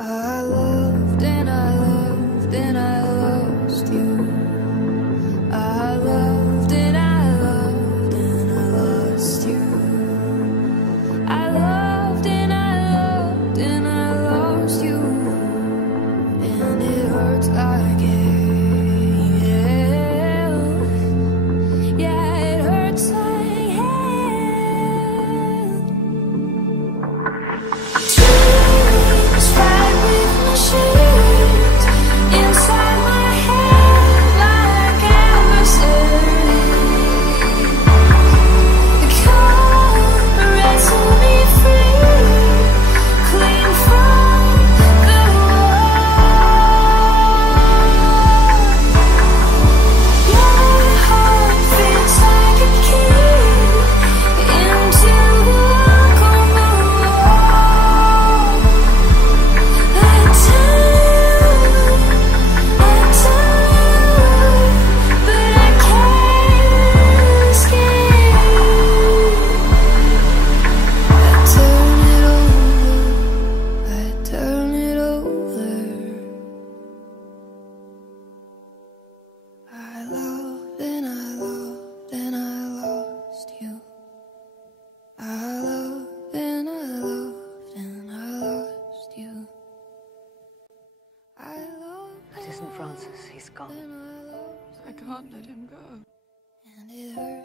I loved and I loved and I lost you. I loved and I loved and I lost you. I loved and I loved and I lost you. And it hurts like hell. Yeah, it hurts like hell. Dreams fight with machines inside my head like adversaries. They come to wrestle me free, clean from the wall. Your heart fits like a key into the lock on the wall. I tell you, but I can't escape. I turn it over, I turn it over. I loved and I loved and I lost you. I loved and I loved and I lost you. I loved That isn't Francis. He's gone. and I loved I can't let him go. and it hurt.